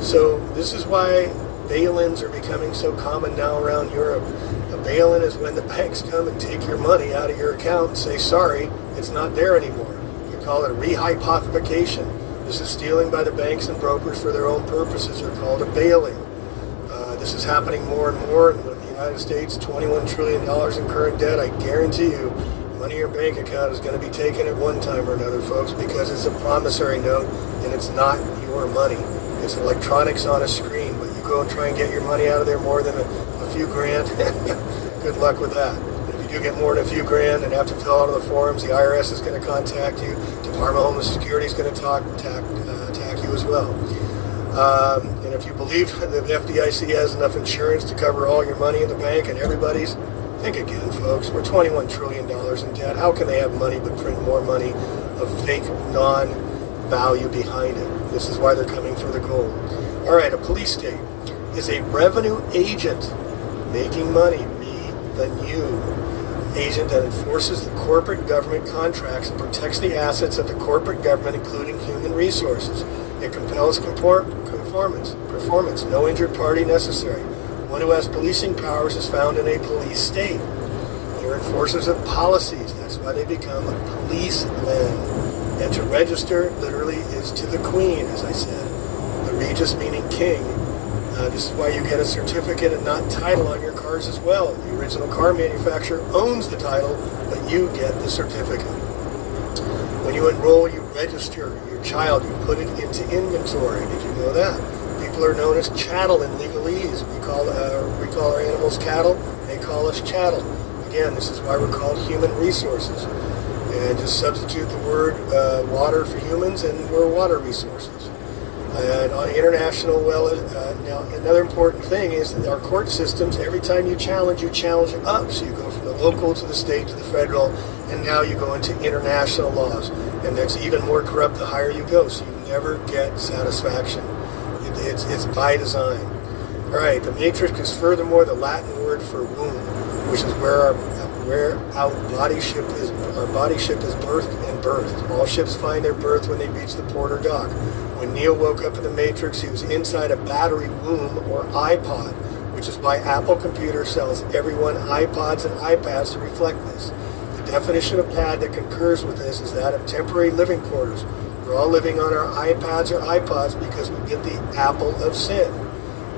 So this is why bail-ins are becoming so common now around Europe. A bail-in is when the banks come and take your money out of your account and say, sorry, it's not there anymore. You call it a rehypothecation. This is stealing by the banks and brokers for their own purposes. They're called a bail-in. This is happening more and more, and with the United States, $21 trillion in current debt, I guarantee you, money in your bank account is going to be taken at one time or another, folks, because it's a promissory note, and it's not your money. It's electronics on a screen, but you go and try and get your money out of there more than a few grand, good luck with that. If you do get more than a few grand and have to fill out all the forms, the IRS is going to contact you, Department of Homeland Security is going to attack you as well. And if you believe that the FDIC has enough insurance to cover all your money in the bank and everybody's, think again, folks. We're $21 trillion in debt. How can they have money but print more money of fake non-value behind it? This is why they're coming for the gold. All right, a police state is a revenue agent making money, revenue agent that enforces the corporate government contracts and protects the assets of the corporate government, including human resources. It compels performance, no injured party necessary. One who has policing powers is found in a police state. They're enforcers of policies. That's why they become policemen. And to register literally is to the queen, as I said. The regis meaning king. This is why you get a certificate and not title on your cars as well. The original car manufacturer owns the title, but you get the certificate. When you enroll, you register your child, you put it into inventory. Did you know that? People are known as chattel in legalese. We call our animals cattle, they call us chattel. Again, this is why we're called human resources. And just substitute the word water for humans, and we're water resources. And on international, now another important thing is that our court systems, every time you challenge up. So you go from the local to the state to the federal, and now you go into international laws. And that's even more corrupt the higher you go, so you never get satisfaction. It's by design. All right, the matrix is furthermore the Latin word for womb, which is where our body ship is birthed and birthed. All ships find their birth when they reach the port or dock. When Neo woke up in the Matrix, he was inside a battery womb or iPod, which is why Apple Computer sells everyone iPods and iPads to reflect this. The definition of pad that concurs with this is that of temporary living quarters. We're all living on our iPads or iPods because we get the apple of sin.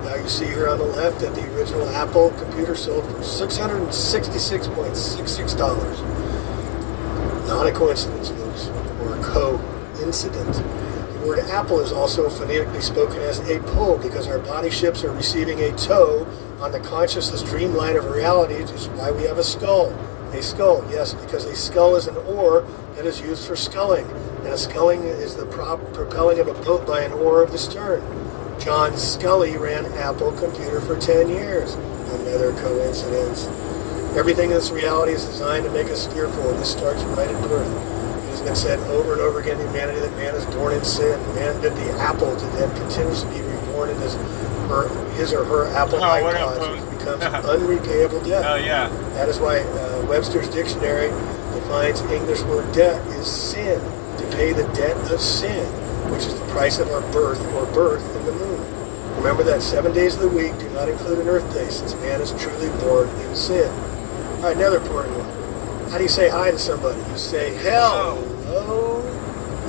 Now you see here on the left that the original Apple computer sold for $666.66. Not a coincidence, folks, or a coincidence. The word apple is also phonetically spoken as a pull because our body ships are receiving a toe on the consciousness streamline of reality, which is why we have a skull. A skull, yes, because a skull is an oar that is used for sculling, and a sculling is the propelling of a boat by an oar of the stern. John Scully ran Apple Computer for 10 years. Another coincidence. Everything in this reality is designed to make us fearful, and this starts right at birth. It has been said over and over again in humanity that man is born in sin. Man bit the apple to then continues to be reborn in his or her apple iPods, which becomes unrepayable debt. Oh, yeah. That is why Webster's dictionary defines English word debt is sin, to pay the debt of sin, which is the price of our birth or birth in the moon. Remember that 7 days of the week do not include an earth day, since man is truly born in sin. All right, another important one. How do you say hi to somebody? You say hello.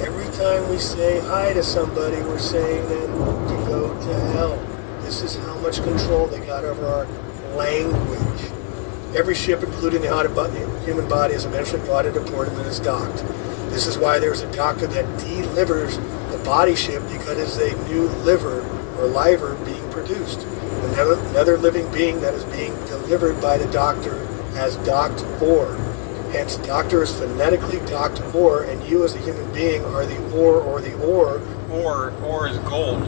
Every time we say hi to somebody, we're saying them to go to hell. This is how much control they got over our language. Every ship, including the human body, is eventually brought into port and then is docked. This is why there's a doctor that delivers the body ship, because it's a new liver or liver being produced. Another living being that is being delivered by the doctor as docked ore. Hence, doctor is phonetically docked ore, and you as the human being are the ore or the ore. Ore is gold.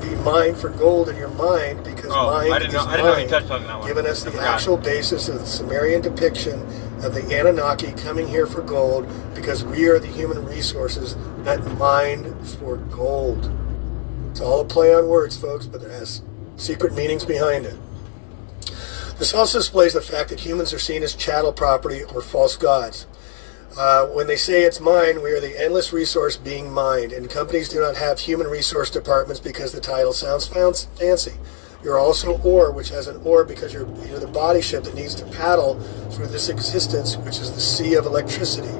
Be mined for gold in your mind, because mind I didn't know you touched on that one. giving us the actual basis of the Sumerian depiction of the Anunnaki coming here for gold, because we are the human resources that mine for gold. It's all a play on words, folks, but it has secret meanings behind it. This also displays the fact that humans are seen as chattel property or false gods. When they say it's mine, we are the endless resource being mined, and companies do not have human resource departments because the title sounds fancy. You're also ore, which has an ore because you're the body ship that needs to paddle through this existence, which is the sea of electricity.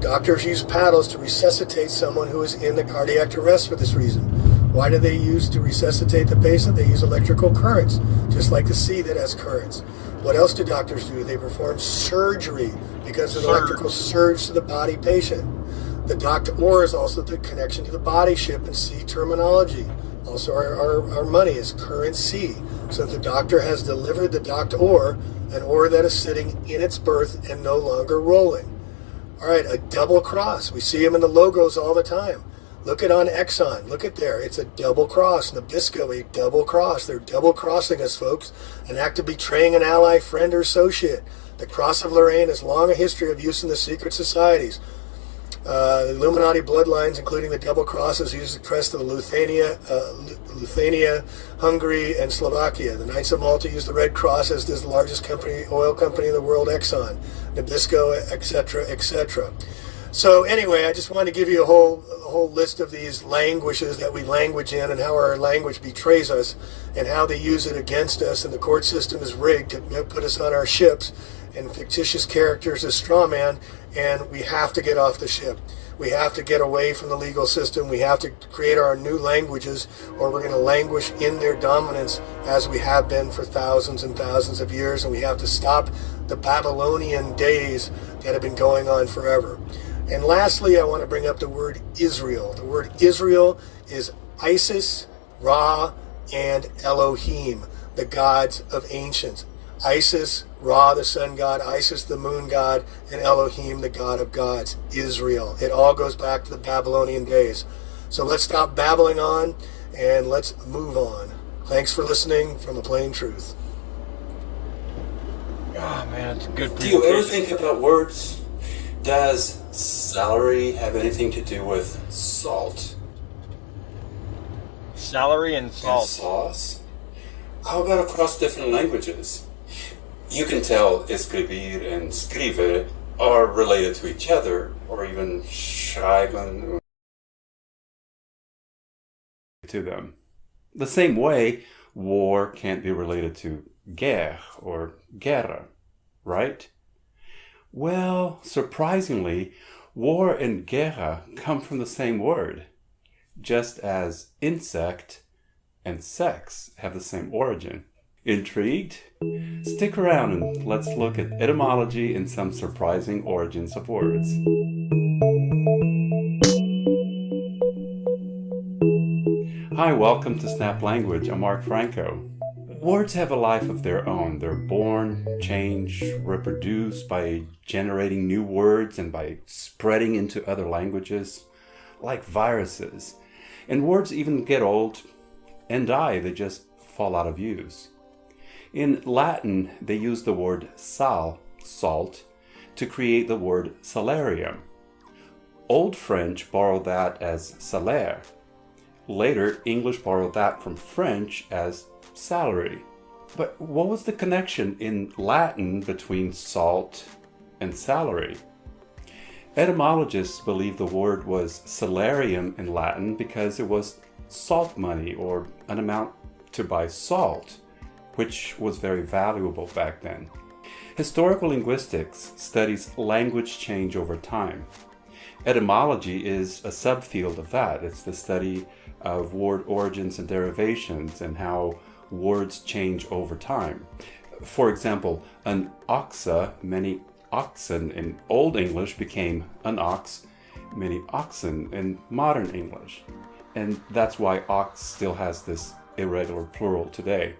Doctors use paddles to resuscitate someone who is in the cardiac arrest for this reason. Why do they use to resuscitate the patient? They use electrical currents, just like the sea that has currents. What else do doctors do? They perform surgery because of an electrical surge to the body patient. The docked ore is also the connection to the body ship and sea terminology. Also, our money is currency. So if the doctor has delivered the docked ore, an ore that is sitting in its berth and no longer rolling. All right, a double cross. We see them in the logos all the time. Look at on Exxon. Look at there. It's a double cross. Nabisco, a double cross. They're double crossing us, folks. An act of betraying an ally, friend, or associate. The Cross of Lorraine has long a history of use in the secret societies. The Illuminati bloodlines, including the double crosses, use the crest of Lithuania, Hungary, and Slovakia. The Knights of Malta use the red cross, as does the largest oil company in the world, Exxon, Nabisco, etc., etc. So anyway, I just wanted to give you a whole list of these languages that we language in, and how our language betrays us, and how they use it against us, and the court system is rigged to put us on our ships, and fictitious characters as straw man, and we have to get off the ship. We have to get away from the legal system. We have to create our new languages, or we're going to languish in their dominance as we have been for thousands and thousands of years, and we have to stop the Babylonian days that have been going on forever. And lastly, I want to bring up the word Israel. The word Israel is Isis, Ra, and Elohim, the gods of ancients. Isis, Ra, the sun god, Isis, the moon god, and Elohim, the god of gods. Israel. It all goes back to the Babylonian days. So let's stop babbling on and let's move on. Thanks for listening from The Plain Truth. Oh man, it's a good Do you ever presentation. think about words? Does salary have anything to do with salt Celery and and salt. sauce? How about across different languages? You can tell escribir and skrive are related to each other, or even schreiben to them. The same way, war can't be related to guerre or guerra, right? Well, surprisingly, war and guerra come from the same word, just as insect and sex have the same origin. Intrigued? Stick around and let's look at etymology and some surprising origins of words. Hi, welcome to Snap Language. I'm Mark Franco. Words have a life of their own. They're born, change, reproduce by generating new words and by spreading into other languages, like viruses. And words even get old and die. They just fall out of use. In Latin, they use the word sal, salt, to create the word salarium. Old French borrowed that as salaire. Later, English borrowed that from French as salary. But what was the connection in Latin between salt and salary? Etymologists believe the word was salarium in Latin because it was salt money, or an amount to buy salt, which was very valuable back then. Historical linguistics studies language change over time. Etymology is a subfield of that. It's the study of word origins and derivations and how words change over time. For example, an oxa, many oxen in Old English, became an ox, many oxen in modern English. And that's why ox still has this irregular plural today.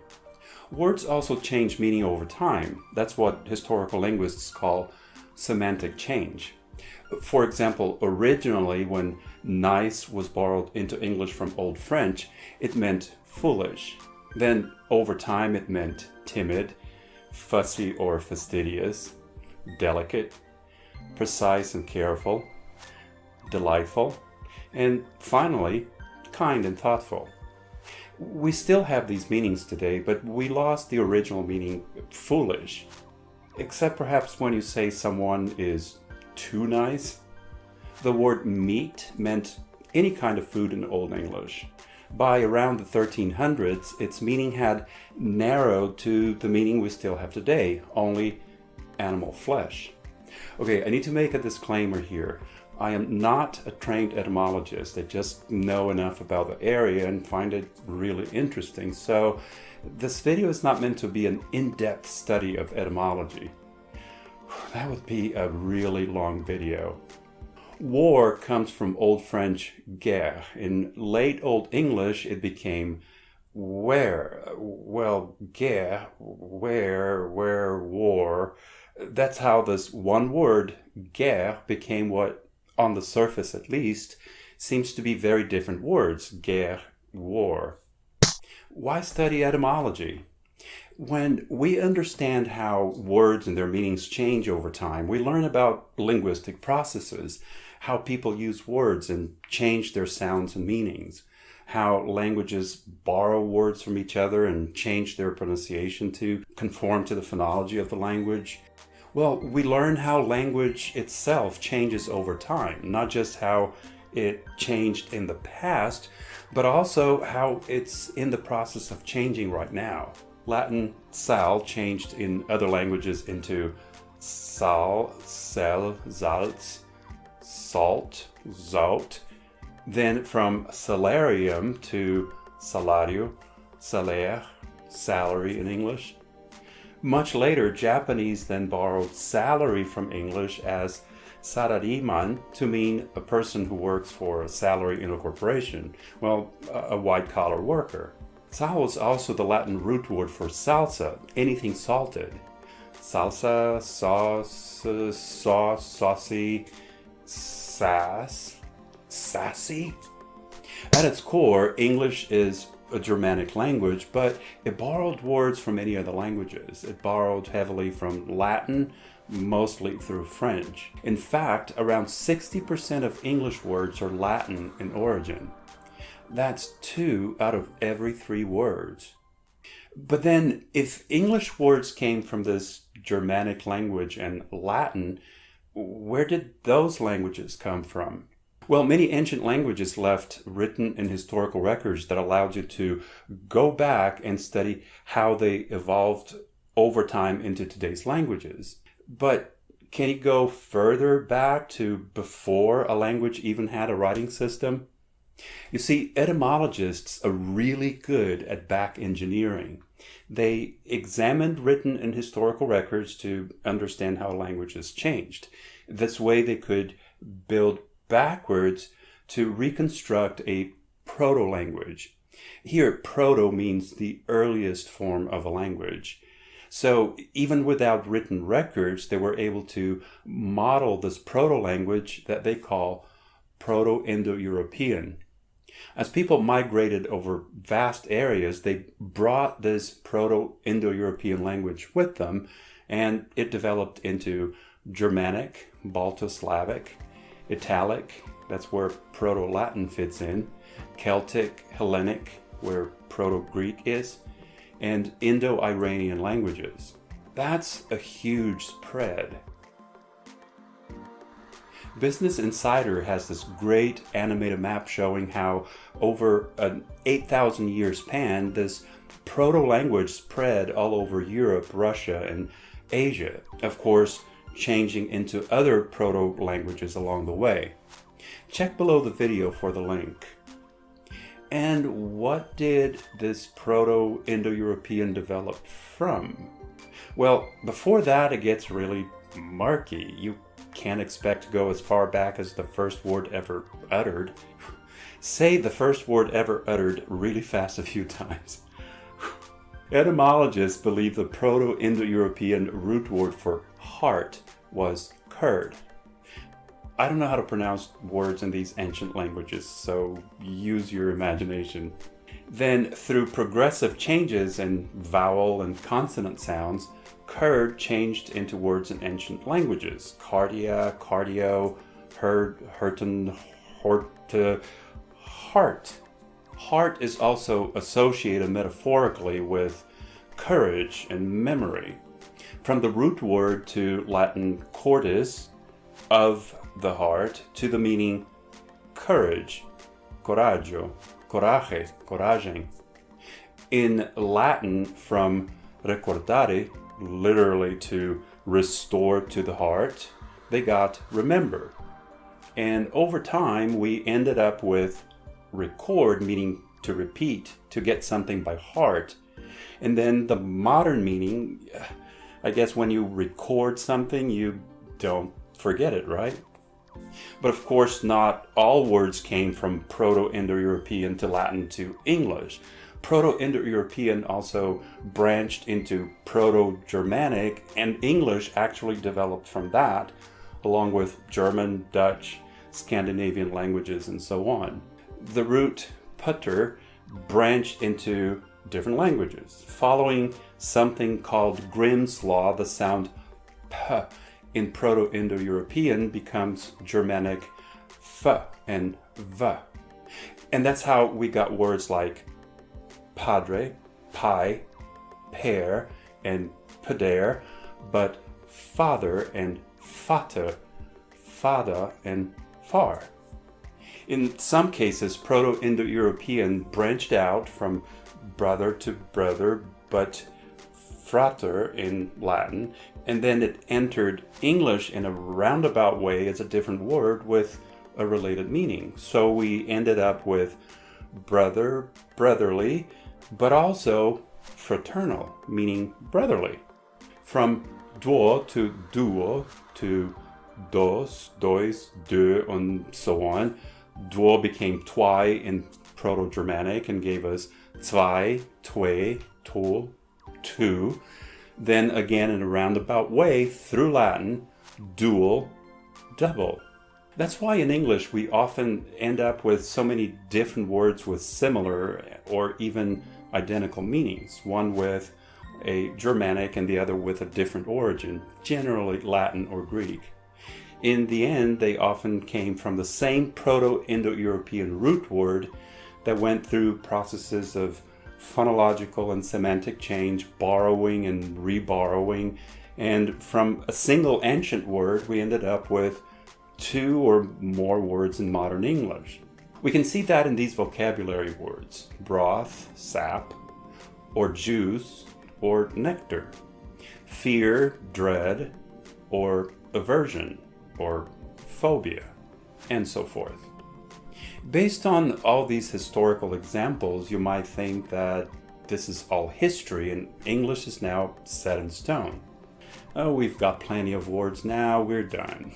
Words also change meaning over time. That's what historical linguists call semantic change. For example, originally when nice was borrowed into English from Old French, it meant foolish. Then over time it meant timid, fussy or fastidious, delicate, precise and careful, delightful, and finally, kind and thoughtful. We still have these meanings today, but we lost the original meaning, foolish. Except perhaps when you say someone is too nice. The word meat meant any kind of food in Old English. By around the 1300s, its meaning had narrowed to the meaning we still have today, only animal flesh. Okay, I need to make a disclaimer here. I am not a trained etymologist. I just know enough about the area and find it really interesting. So this video is not meant to be an in-depth study of etymology. That would be a really long video. War comes from Old French guerre. In late Old English, it became where. Well, guerre, where, war. That's how this one word, guerre, became what, on the surface at least, seems to be very different words. Guerre, war. Why study etymology? When we understand how words and their meanings change over time, we learn about linguistic processes, how people use words and change their sounds and meanings, how languages borrow words from each other and change their pronunciation to conform to the phonology of the language. Well, we learn how language itself changes over time, not just how it changed in the past, but also how it's in the process of changing right now. Latin sal changed in other languages into sal, sel, salz, salt, zout. Then from salarium to salario, salaire, salary in English. Much later, Japanese then borrowed salary from English as sarariman to mean a person who works for a salary in a corporation, well, a white-collar worker. Sal is also the Latin root word for salsa, anything salted. Salsa, sauce, saucy, sassy. At its core, English is a Germanic language, but it borrowed words from many other languages. It borrowed heavily from Latin, mostly through French. In fact, around 60% of English words are Latin in origin. That's 2 out of every 3 words. But then, if English words came from this Germanic language and Latin, where did those languages come from? Well, many ancient languages left written and historical records that allowed you to go back and study how they evolved over time into today's languages. But can you go further back to before a language even had a writing system? You see, etymologists are really good at back engineering. They examined written and historical records to understand how languages changed. This way they could build backwards to reconstruct a proto-language. Here, proto means the earliest form of a language. So even without written records, they were able to model this proto-language that they call Proto-Indo-European. As people migrated over vast areas, they brought this Proto-Indo-European language with them, and it developed into Germanic, Balto-Slavic, Italic, that's where Proto-Latin fits in, Celtic, Hellenic, where Proto-Greek is, and Indo-Iranian languages. That's a huge spread. Business Insider has this great animated map showing how over an 8,000 year span, this proto-language spread all over Europe, Russia, and Asia. Of course, changing into other proto-languages along the way. Check below the video for the link. And what did this Proto-Indo-European develop from? Well, before that it gets really murky. You can't expect to go as far back as the first word ever uttered. Say the first word ever uttered really fast a few times. Etymologists believe the Proto-Indo-European root word for heart was curd. I don't know how to pronounce words in these ancient languages, so use your imagination. Then, through progressive changes in vowel and consonant sounds, curd changed into words in ancient languages. Cardia, cardio, herd, herten, horte, heart. Heart is also associated metaphorically with courage and memory. From the root word to Latin cordis, of the heart, to the meaning courage, coraggio, coraje, coragem. In Latin, from recordare, literally to restore to the heart, they got remember. And over time, we ended up with record, meaning to repeat, to get something by heart. And then the modern meaning, I guess when you record something, you don't forget it, right? But of course, not all words came from Proto-Indo-European to Latin to English. Proto-Indo-European also branched into Proto-Germanic, and English actually developed from that, along with German, Dutch, Scandinavian languages, and so on. The root putter branched into different languages. Following something called Grimm's law, the sound p in Proto-Indo-European becomes Germanic f and v. And that's how we got words like padre, pi, pair, and pader, but father and fata, fada and far. In some cases, Proto-Indo-European branched out from brother to brother, but frater in Latin and then it entered English in a roundabout way as a different word with a related meaning. So we ended up with brother, brotherly, but also fraternal, meaning brotherly. From duo to duo to dos, dois, deux, and so on. Duo became twi in Proto-Germanic and gave us zwei, twee, to, two. Then again in a roundabout way through Latin, dual, double. That's why in English we often end up with so many different words with similar or even identical meanings. One with a Germanic and the other with a different origin, generally Latin or Greek. In the end, they often came from the same Proto-Indo-European root word that went through processes of phonological and semantic change, borrowing and reborrowing, and from a single ancient word, we ended up with two or more words in modern English. We can see that in these vocabulary words: broth, sap, or juice, or nectar, fear, dread, or aversion, or phobia, and so forth. Based on all these historical examples, you might think that this is all history and English is now set in stone. Oh, we've got plenty of words now, we're done.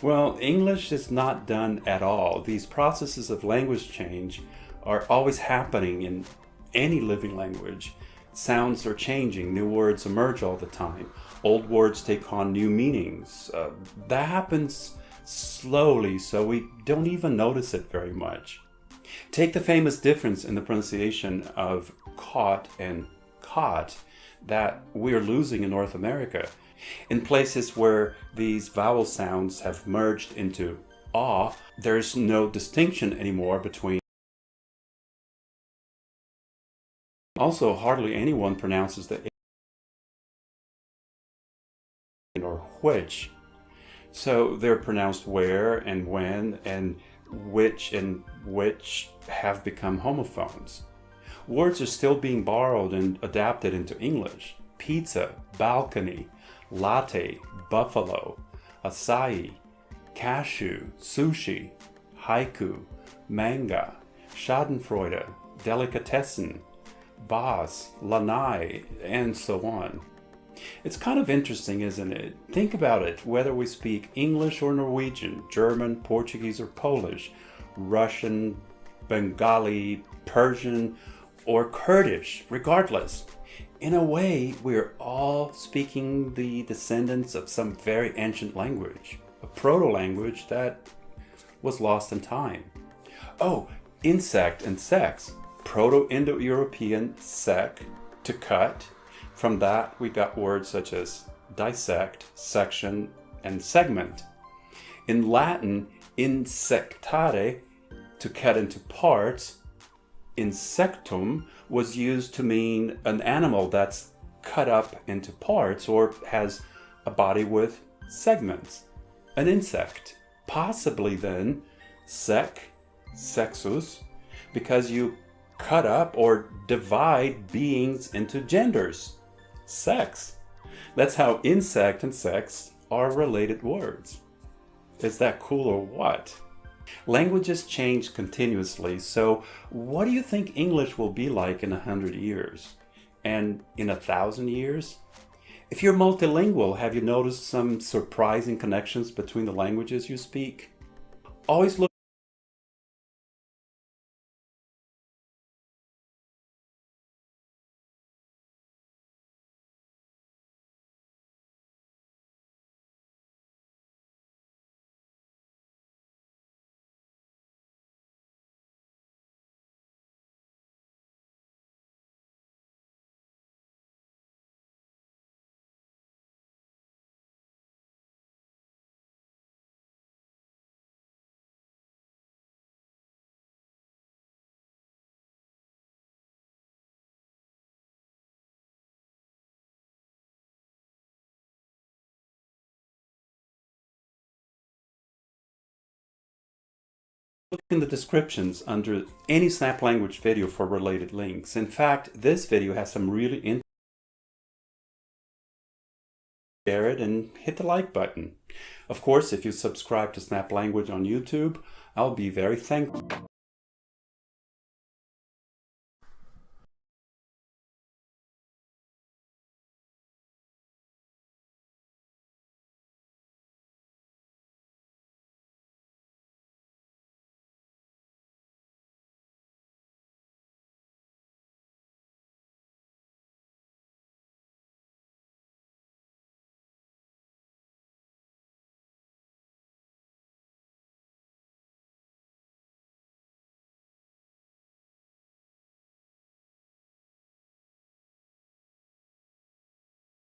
Well, English is not done at all. These processes of language change are always happening in any living language. Sounds are changing, new words emerge all the time. Old words take on new meanings. That happens slowly, so we don't even notice it very much. Take the famous difference in the pronunciation of caught and caught that we're losing in North America. In places where these vowel sounds have merged into ah, there's no distinction anymore between. Also, hardly anyone pronounces the or which. So they're pronounced where and when, and which have become homophones. Words are still being borrowed and adapted into English. Pizza, balcony, latte, buffalo, acai, cashew, sushi, haiku, manga, schadenfreude, delicatessen, Bas, lanai, and so on. It's kind of interesting, isn't it? Think about it, whether we speak English or Norwegian, German, Portuguese or Polish, Russian, Bengali, Persian, or Kurdish, regardless. In a way, we're all speaking the descendants of some very ancient language, a proto-language that was lost in time. Oh, insect and sex. Proto-Indo-European sec, to cut. From that, we got words such as dissect, section, and segment. In Latin, insectare, to cut into parts. Insectum was used to mean an animal that's cut up into parts or has a body with segments. An insect. Possibly then, sexus, because you cut up or divide beings into genders. Sex. That's how insect and sex are related words. Is that cool or what? Languages change continuously, so what do you think English will be like in 100 years? And in 1,000 years? If you're multilingual, have you noticed some surprising connections between the languages you speak? Always look in the descriptions under any Snap Language video for related links. In fact, this video has some really interesting share it, and hit the like button. Of course, if you subscribe to Snap Language on YouTube, I'll be very thankful.